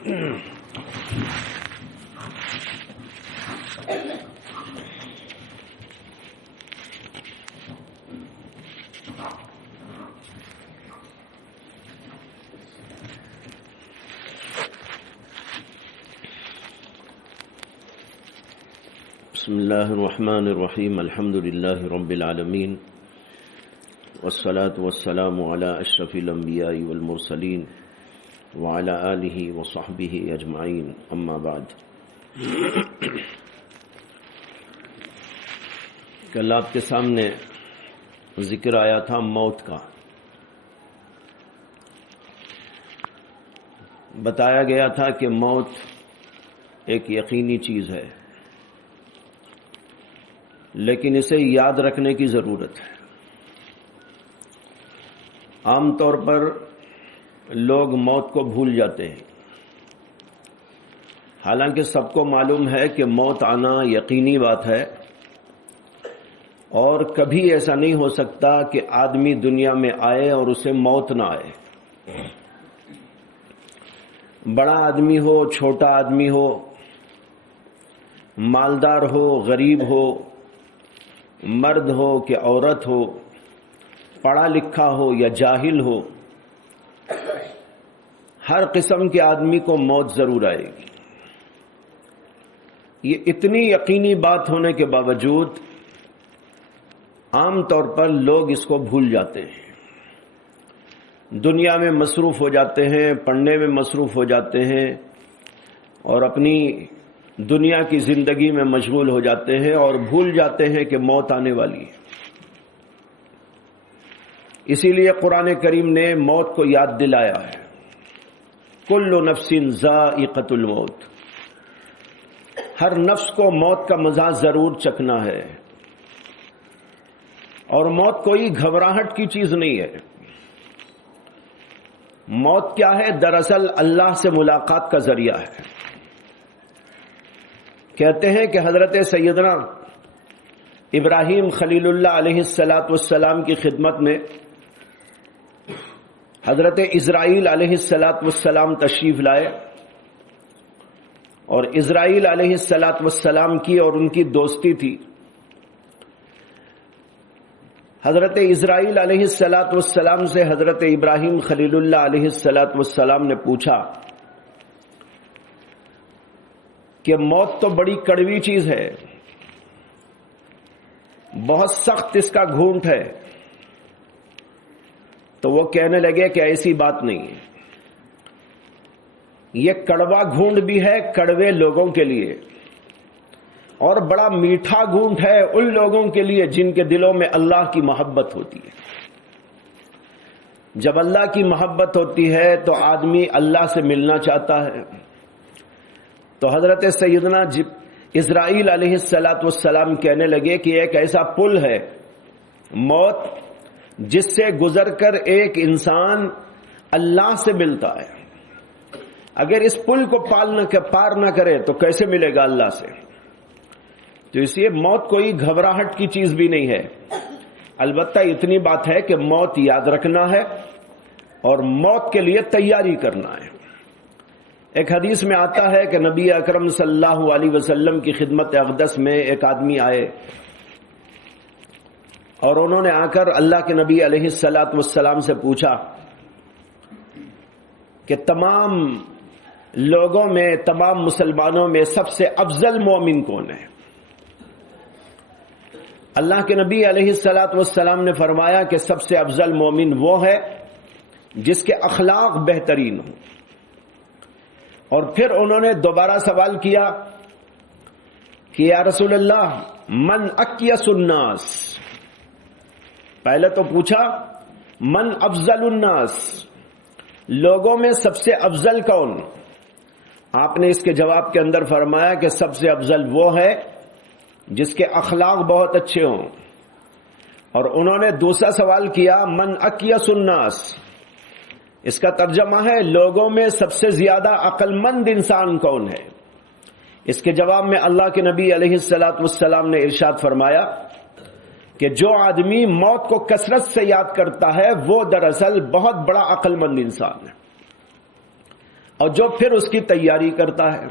بسم اللہ الرحمن الرحیم الحمد للہ رب العالمین والصلاة والسلام علی اشرف الانبیاء والمرسلین وعلی آلہ وصحبہ اجمعین اما بعد۔ کل آپ کے سامنے ذکر آیا تھا موت کا۔ بتایا گیا تھا کہ موت ایک یقینی چیز ہے، لیکن اسے یاد رکھنے کی ضرورت ہے۔ عام طور پر لوگ موت کو بھول جاتے ہیں، حالانکہ سب کو معلوم ہے کہ موت آنا یقینی بات ہے، اور کبھی ایسا نہیں ہو سکتا کہ آدمی دنیا میں آئے اور اسے موت نہ آئے۔ بڑا آدمی ہو، چھوٹا آدمی ہو، مالدار ہو، غریب ہو، مرد ہو کہ عورت ہو، پڑھا لکھا ہو یا جاہل ہو، ہر قسم کے آدمی کو موت ضرور آئے گی۔ یہ اتنی یقینی بات ہونے کے باوجود عام طور پر لوگ اس کو بھول جاتے ہیں، دنیا میں مصروف ہو جاتے ہیں، پڑھنے میں مصروف ہو جاتے ہیں، اور اپنی دنیا کی زندگی میں مشغول ہو جاتے ہیں، اور بھول جاتے ہیں کہ موت آنے والی ہے۔ اسی لیے قرآن کریم نے موت کو یاد دلایا ہے، کل نفس ذائقۃ الموت، ہر نفس کو موت کا مزہ ضرور چکھنا ہے، اور موت کوئی گھبراہٹ کی چیز نہیں ہے۔ موت کیا ہے؟ دراصل اللہ سے ملاقات کا ذریعہ ہے۔ کہتے ہیں کہ حضرت سیدنا ابراہیم خلیل اللہ علیہ السلام کی خدمت میں حضرت اسرائیل علیہ السلام تشریف لائے، اور اسرائیل علیہ السلام کی اور ان کی دوستی تھی۔ حضرت اسرائیل علیہ السلام سے حضرت ابراہیم خلیل اللہ علیہ السلام نے پوچھا کہ موت تو بڑی کڑوی چیز ہے، بہت سخت اس کا گھونٹ ہے۔ تو وہ کہنے لگے کہ ایسی بات نہیں ہے، یہ کڑوا گھونٹ بھی ہے کڑوے لوگوں کے لیے، اور بڑا میٹھا گھونٹ ہے ان لوگوں کے لیے جن کے دلوں میں اللہ کی محبت ہوتی ہے۔ جب اللہ کی محبت ہوتی ہے تو آدمی اللہ سے ملنا چاہتا ہے۔ تو حضرت سیدنا اسرائیل علیہ السلام کہنے لگے کہ ایک ایسا پل ہے موت، جس سے گزر کر ایک انسان اللہ سے ملتا ہے۔ اگر اس پل کو پار نہ کرے تو کیسے ملے گا اللہ سے؟ تو اس لیے موت کوئی گھبراہٹ کی چیز بھی نہیں ہے، البتہ اتنی بات ہے کہ موت یاد رکھنا ہے اور موت کے لیے تیاری کرنا ہے۔ ایک حدیث میں آتا ہے کہ نبی اکرم صلی اللہ علیہ وسلم کی خدمت اقدس میں ایک آدمی آئے، اور انہوں نے آ کر اللہ کے نبی علیہ السلام سے پوچھا کہ تمام لوگوں میں، تمام مسلمانوں میں سب سے افضل مومن کون ہے؟ اللہ کے نبی علیہ السلام نے فرمایا کہ سب سے افضل مومن وہ ہے جس کے اخلاق بہترین ہوں۔ اور پھر انہوں نے دوبارہ سوال کیا کہ یا رسول اللہ من اکیس الناس، پہلے تو پوچھا من افضل الناس، لوگوں میں سب سے افضل کون؟ آپ نے اس کے جواب کے اندر فرمایا کہ سب سے افضل وہ ہے جس کے اخلاق بہت اچھے ہوں۔ اور انہوں نے دوسرا سوال کیا من اکیس الناس، اس کا ترجمہ ہے لوگوں میں سب سے زیادہ عقل مند انسان کون ہے؟ اس کے جواب میں اللہ کے نبی علیہ السلام نے ارشاد فرمایا کہ جو آدمی موت کو کثرت سے یاد کرتا ہے وہ دراصل بہت بڑا عقل مند انسان ہے۔ اور جو پھر اس کی تیاری کرتا ہے،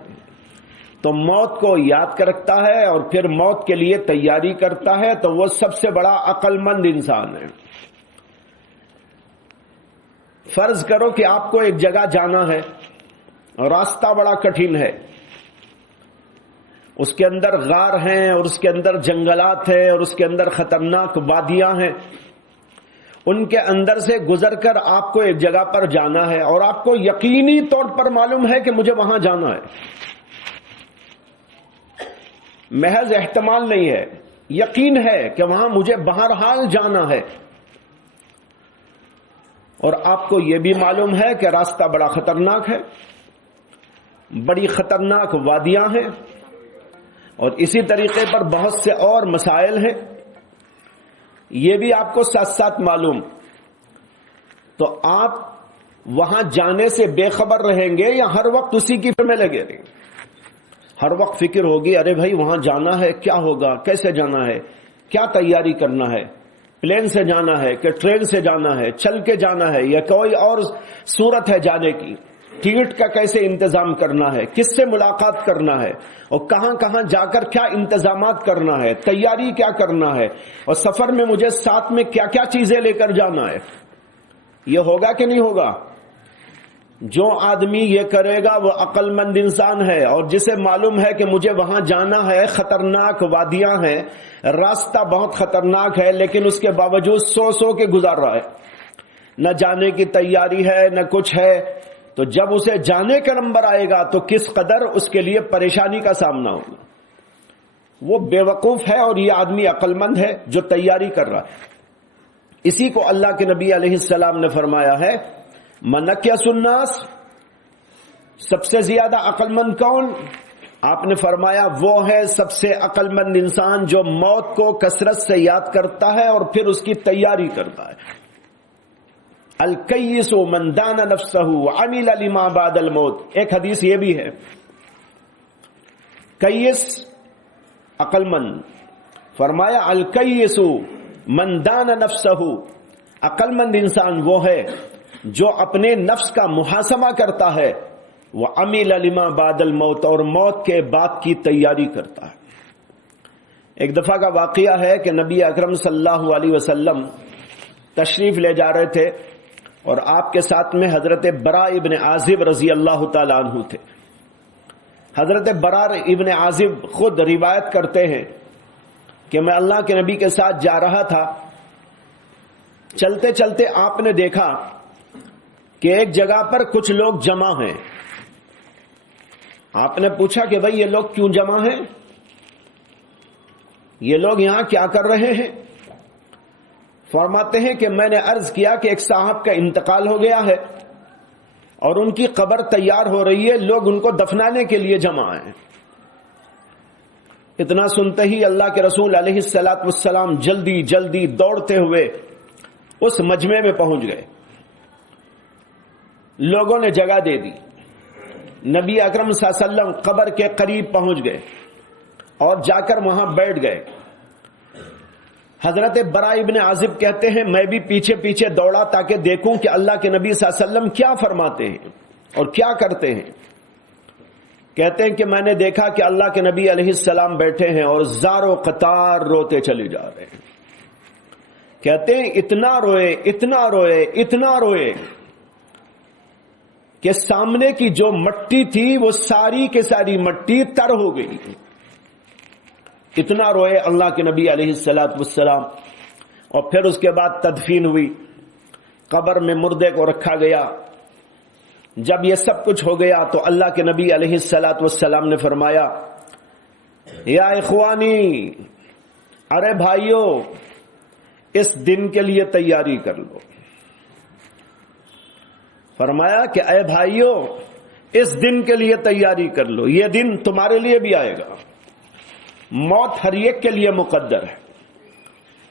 تو موت کو یاد کرتا ہے اور پھر موت کے لیے تیاری کرتا ہے، تو وہ سب سے بڑا عقل مند انسان ہے۔ فرض کرو کہ آپ کو ایک جگہ جانا ہے اور راستہ بڑا کٹھن ہے، اس کے اندر غار ہیں اور اس کے اندر جنگلات ہیں اور اس کے اندر خطرناک وادیاں ہیں، ان کے اندر سے گزر کر آپ کو ایک جگہ پر جانا ہے اور آپ کو یقینی طور پر معلوم ہے کہ مجھے وہاں جانا ہے، محض احتمال نہیں ہے، یقین ہے کہ وہاں مجھے بہرحال جانا ہے، اور آپ کو یہ بھی معلوم ہے کہ راستہ بڑا خطرناک ہے، بڑی خطرناک وادیاں ہیں، اور اسی طریقے پر بہت سے اور مسائل ہیں، یہ بھی آپ کو ساتھ ساتھ معلوم، تو آپ وہاں جانے سے بے خبر رہیں گے یا ہر وقت اسی کی فکر میں لگے رہیں گے؟ ہر وقت فکر ہوگی، ارے بھائی وہاں جانا ہے، کیا ہوگا، کیسے جانا ہے، کیا تیاری کرنا ہے، پلین سے جانا ہے کہ ٹرین سے جانا ہے، چل کے جانا ہے یا کوئی اور صورت ہے جانے کی، ٹکٹ کا کیسے انتظام کرنا ہے، کس سے ملاقات کرنا ہے، اور کہاں کہاں جا کر کیا انتظامات کرنا ہے، تیاری کیا کرنا ہے، اور سفر میں مجھے ساتھ میں کیا کیا چیزیں لے کر جانا ہے، یہ ہوگا کہ نہیں ہوگا؟ جو آدمی یہ کرے گا وہ عقل مند انسان ہے، اور جسے معلوم ہے کہ مجھے وہاں جانا ہے، خطرناک وادیاں ہیں، راستہ بہت خطرناک ہے، لیکن اس کے باوجود سو کے گزار رہا ہے، نہ جانے کی تیاری ہے نہ کچھ ہے، تو جب اسے جانے کا نمبر آئے گا تو کس قدر اس کے لیے پریشانی کا سامنا ہوگا۔ وہ بے وقوف ہے اور یہ آدمی عقل مند ہے جو تیاری کر رہا ہے۔ اسی کو اللہ کے نبی علیہ السلام نے فرمایا ہے، منکیس الناس، سب سے زیادہ عقل مند کون؟ آپ نے فرمایا وہ ہے سب سے عقل مند انسان جو موت کو کثرت سے یاد کرتا ہے اور پھر اس کی تیاری کرتا ہے۔ الکیس من دان نفسہ وعمل لما بعد الموت، ایک حدیث یہ بھی ہے، کیس عقل مند، فرمایا الکیس من دان نفسہ، عقل مند انسان وہ ہے جو اپنے نفس کا محاسبہ کرتا ہے، وعمل لما بعد الموت، اور موت کے بعد کی تیاری کرتا ہے۔ ایک دفعہ کا واقعہ ہے کہ نبی اکرم صلی اللہ علیہ وسلم تشریف لے جا رہے تھے اور آپ کے ساتھ میں حضرت براء ابن عازب رضی اللہ تعالیٰ عنہ تھے۔ حضرت براء ابن عازب خود روایت کرتے ہیں کہ میں اللہ کے نبی کے ساتھ جا رہا تھا، چلتے چلتے آپ نے دیکھا کہ ایک جگہ پر کچھ لوگ جمع ہیں۔ آپ نے پوچھا کہ بھئی یہ لوگ کیوں جمع ہیں، یہ لوگ یہاں کیا کر رہے ہیں؟ فرماتے ہیں کہ میں نے عرض کیا کہ ایک صاحب کا انتقال ہو گیا ہے اور ان کی قبر تیار ہو رہی ہے، لوگ ان کو دفنانے کے لیے جمع ہیں۔ اتنا سنتے ہی اللہ کے رسول علیہ الصلوۃ والسلام جلدی جلدی دوڑتے ہوئے اس مجمع میں پہنچ گئے۔ لوگوں نے جگہ دے دی، نبی اکرم صلی اللہ علیہ وسلم قبر کے قریب پہنچ گئے اور جا کر وہاں بیٹھ گئے۔ حضرت براء ابن عازب کہتے ہیں میں بھی پیچھے پیچھے دوڑا تاکہ دیکھوں کہ اللہ کے نبی صلی اللہ علیہ وسلم کیا فرماتے ہیں اور کیا کرتے ہیں۔ کہتے ہیں کہ میں نے دیکھا کہ اللہ کے نبی علیہ السلام بیٹھے ہیں اور زار و قطار روتے چلے جا رہے ہیں۔ کہتے ہیں اتنا روئے اتنا روئے اتنا روئے کہ سامنے کی جو مٹی تھی وہ ساری کے ساری مٹی تر ہو گئی۔ اتنا روئے اللہ کے نبی علیہ الصلوۃ والسلام، اور پھر اس کے بعد تدفین ہوئی، قبر میں مردے کو رکھا گیا۔ جب یہ سب کچھ ہو گیا تو اللہ کے نبی علیہ الصلوۃ والسلام نے فرمایا یا اخوانی، ارے بھائیو اس دن کے لیے تیاری کر لو۔ فرمایا کہ اے بھائیو اس دن کے لیے تیاری کر لو، یہ دن تمہارے لیے بھی آئے گا، موت ہر ایک کے لیے مقدر ہے۔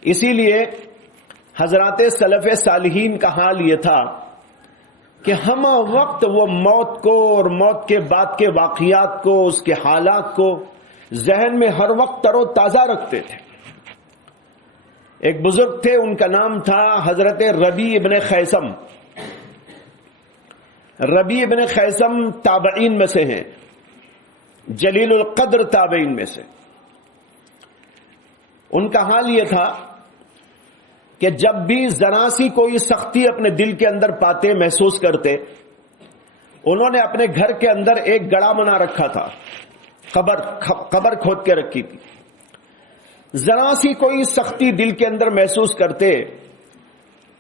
اسی لیے حضرات سلف صالحین کا حال یہ تھا کہ ہم وقت وہ موت کو اور موت کے بعد کے واقعات کو، اس کے حالات کو ذہن میں ہر وقت تر و تازہ رکھتے تھے۔ ایک بزرگ تھے، ان کا نام تھا حضرت ربیع ابن خیثم۔ ربیع بن خیثم تابعین میں سے ہیں، جلیل القدر تابعین میں سے۔ ان کا حال یہ تھا کہ جب بھی ذرا سی کوئی سختی اپنے دل کے اندر پاتے، محسوس کرتے، انہوں نے اپنے گھر کے اندر ایک گڑھا بنا رکھا تھا، قبر کھود کے رکھی تھی۔ ذرا سی کوئی سختی دل کے اندر محسوس کرتے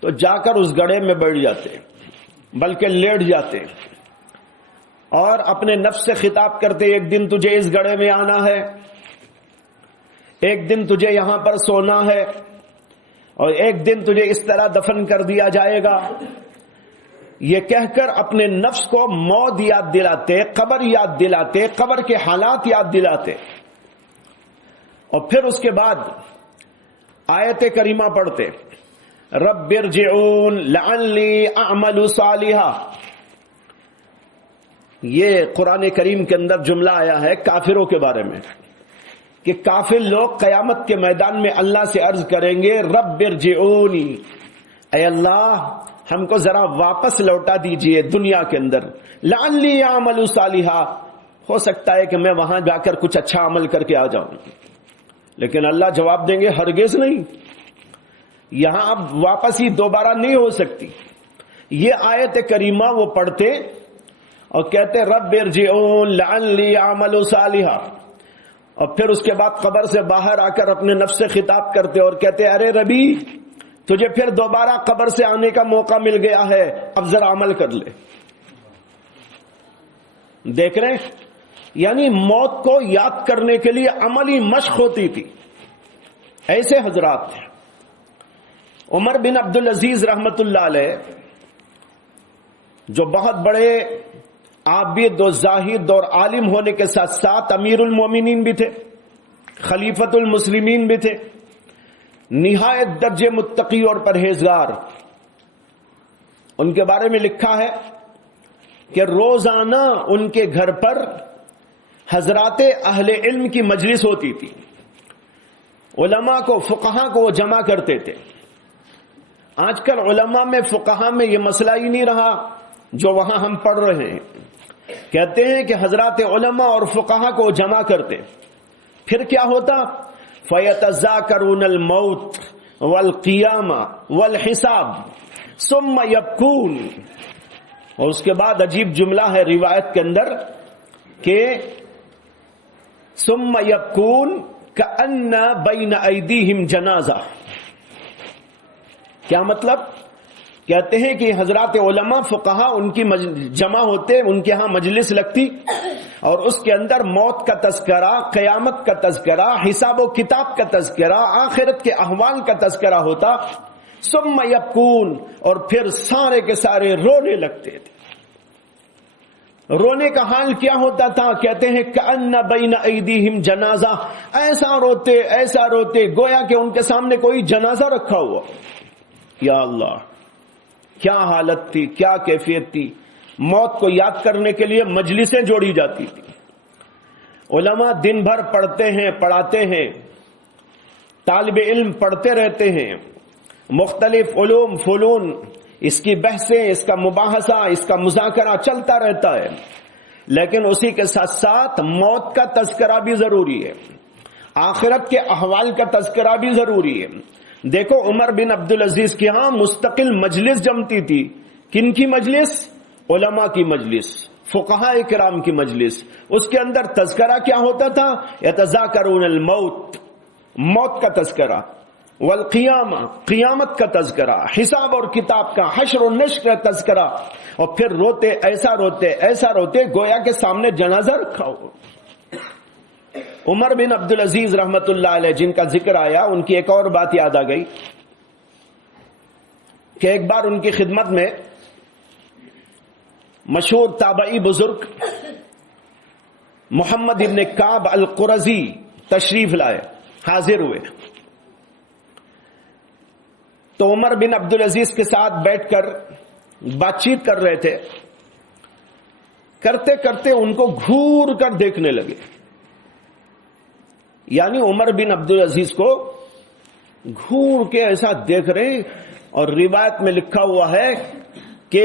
تو جا کر اس گڑھے میں بیٹھ جاتے، بلکہ لیٹ جاتے، اور اپنے نفس سے خطاب کرتے، ایک دن تجھے اس گڑھے میں آنا ہے، ایک دن تجھے یہاں پر سونا ہے، اور ایک دن تجھے اس طرح دفن کر دیا جائے گا۔ یہ کہہ کر اپنے نفس کو موت یاد دلاتے، قبر یاد دلاتے، قبر کے حالات یاد دلاتے، اور پھر اس کے بعد آیت کریمہ پڑھتے، رب ارجعون لعلی اعمل صالحا۔ یہ قرآن کریم کے اندر جملہ آیا ہے کافروں کے بارے میں کہ کافر لوگ قیامت کے میدان میں اللہ سے عرض کریں گے، رب ارجعونی، اے اللہ ہم کو ذرا واپس لوٹا دیجئے دنیا کے اندر، لعلی اعمل صالحا، ہو سکتا ہے کہ میں وہاں جا کر کچھ اچھا عمل کر کے آ جاؤں۔ لیکن اللہ جواب دیں گے، ہرگز نہیں، یہاں اب واپسی دوبارہ نہیں ہو سکتی۔ یہ آیت کریمہ وہ پڑھتے اور کہتے رب ارجعون لعلی اعمل صالحا، اور پھر اس کے بعد قبر سے باہر آ کر اپنے نفس سے خطاب کرتے اور کہتے، ارے ربی تجھے پھر دوبارہ قبر سے آنے کا موقع مل گیا ہے، اب ذرا عمل کر لے۔ دیکھ رہے ہیں، یعنی موت کو یاد کرنے کے لیے عملی مشق ہوتی تھی۔ ایسے حضرات تھے۔ عمر بن عبدالعزیز رحمت اللہ علیہ، جو بہت بڑے عابد و زاہد اور عالم ہونے کے ساتھ ساتھ امیر المومنین بھی تھے، خلیفۃ المسلمین بھی تھے، نہایت درجے متقی اور پرہیزگار۔ ان کے بارے میں لکھا ہے کہ روزانہ ان کے گھر پر حضرات اہل علم کی مجلس ہوتی تھی، علماء کو، فقہاء کو وہ جمع کرتے تھے۔ آج کل علماء میں، فقہاء میں یہ مسئلہ ہی نہیں رہا جو وہاں ہم پڑھ رہے ہیں۔ کہتے ہیں کہ حضرات علماء اور فقہاء کو جمع کرتے، پھر کیا ہوتا، فَيَتَذَاكَرُونَ الْمَوْتِ وَالْقِيَامَةِ وَالْحِسَابِ ثُمَّ يَبْكُونَ۔ اور اس کے بعد عجیب جملہ ہے روایت کے اندر کہ ثُمَّ يَبْكُونَ كَأَنَّ بَيْنَ أَيْدِيهِمْ جَنَازَةٌ۔ کیا مطلب؟ کہتے ہیں کہ حضرات علماء فقہاء ان کی جمع ہوتے، ان کے ہاں مجلس لگتی، اور اس کے اندر موت کا تذکرہ، قیامت کا تذکرہ، حساب و کتاب کا تذکرہ، آخرت کے احوال کا تذکرہ ہوتا۔ ثم یبکون، اور پھر سارے کے سارے رونے لگتے تھے۔ رونے کا حال کیا ہوتا تھا؟ کہتے ہیں کأن بین ایدیہم جنازہ، ایسا روتے گویا کہ ان کے سامنے کوئی جنازہ رکھا ہوا۔ یا اللہ، کیا حالت تھی، کیا کیفیت تھی۔ موت کو یاد کرنے کے لیے مجلسیں جوڑی جاتی تھی۔ علماء دن بھر پڑھتے ہیں، پڑھاتے ہیں، طالب علم پڑھتے رہتے ہیں، مختلف علوم فنون، اس کی بحثیں، اس کا مباحثہ، اس کا مذاکرہ چلتا رہتا ہے، لیکن اسی کے ساتھ ساتھ موت کا تذکرہ بھی ضروری ہے، آخرت کے احوال کا تذکرہ بھی ضروری ہے۔ دیکھو عمر بن عبدالعزیز کے ہاں مستقل مجلس جمتی تھی۔ کن کی مجلس؟ علماء کی مجلس، فقہاء کرام کی مجلس۔ اس کے اندر تذکرہ کیا ہوتا تھا؟ یتذاکرون الموت، موت کا تذکرہ، والقیامہ، قیامت کا تذکرہ، حساب اور کتاب کا، حشر و نشر کا تذکرہ، اور پھر روتے، ایسا روتے گویا کے سامنے جنازہ رکھا ہو۔ عمر بن عبدالعزیز رحمت اللہ علیہ جن کا ذکر آیا، ان کی ایک اور بات یاد آ گئی کہ ایک بار ان کی خدمت میں مشہور تابعی بزرگ محمد ابن کعب القرظی تشریف لائے، حاضر ہوئے۔ تو عمر بن عبدالعزیز کے ساتھ بیٹھ کر بات چیت کر رہے تھے، کرتے کرتے ان کو گھور کر دیکھنے لگے، یعنی عمر بن عبدالعزیز کو گھور کے ایسا دیکھ رہے، اور روایت میں لکھا ہوا ہے کہ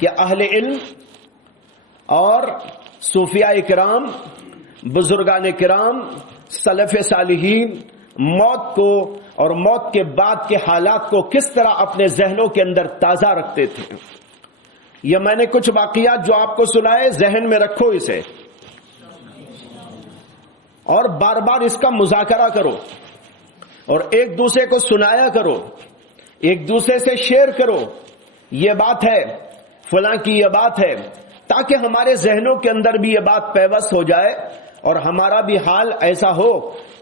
کہ اہل علم اور صوفیاء کرام، بزرگان کرام، سلف صالحین موت کو اور موت کے بعد کے حالات کو کس طرح اپنے ذہنوں کے اندر تازہ رکھتے تھے. یہ میں نے کچھ واقعات جو آپ کو سنائے، ذہن میں رکھو اسے، اور بار بار اس کا مذاکرہ کرو اور ایک دوسرے کو سنایا کرو، ایک دوسرے سے شیئر کرو، یہ بات ہے، فلاں کی یہ بات ہے، تاکہ ہمارے ذہنوں کے اندر بھی یہ بات پیوست ہو جائے اور ہمارا بھی حال ایسا ہو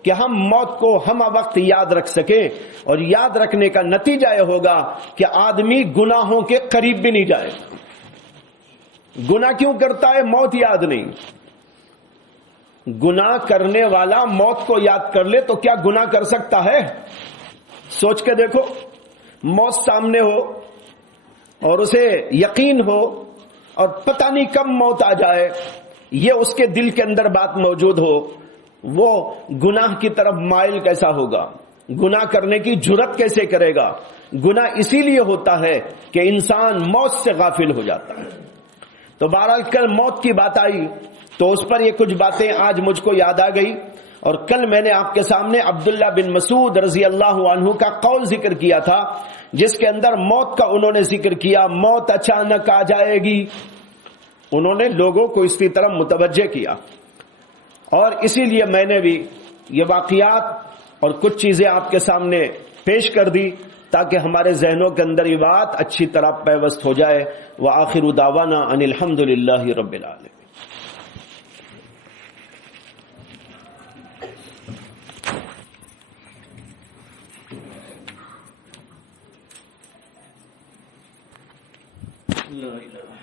کہ ہم موت کو ہم وقت یاد رکھ سکیں. اور یاد رکھنے کا نتیجہ یہ ہوگا کہ آدمی گناہوں کے قریب بھی نہیں جائے. گناہ کیوں کرتا ہے؟ موت یاد نہیں. گناہ کرنے والا موت کو یاد کر لے تو کیا گناہ کر سکتا ہے؟ سوچ کے دیکھو، موت سامنے ہو اور اسے یقین ہو اور پتہ نہیں کب موت آ جائے، یہ اس کے دل کے اندر بات موجود ہو، وہ گناہ کی طرف مائل کیسا ہوگا؟ گناہ کرنے کی جرت کیسے کرے گا؟ گناہ اسی لیے ہوتا ہے کہ انسان موت سے غافل ہو جاتا ہے. تو بہرحال کل موت کی بات آئی تو اس پر یہ کچھ باتیں آج مجھ کو یاد آ گئی. اور کل میں نے آپ کے سامنے عبداللہ بن مسعود رضی اللہ عنہ کا قول ذکر کیا تھا، جس کے اندر موت کا انہوں نے ذکر کیا. موت اچانک آ جائے گی، انہوں نے لوگوں کو اس کی طرف متوجہ کیا. اور اسی لیے میں نے بھی یہ واقعات اور کچھ چیزیں آپ کے سامنے پیش کر دی تاکہ ہمارے ذہنوں کے اندر یہ بات اچھی طرح پیوست ہو جائے. وآخر دعوانا ان الحمد للہ رب العالمین. لا الہ الا اللہ.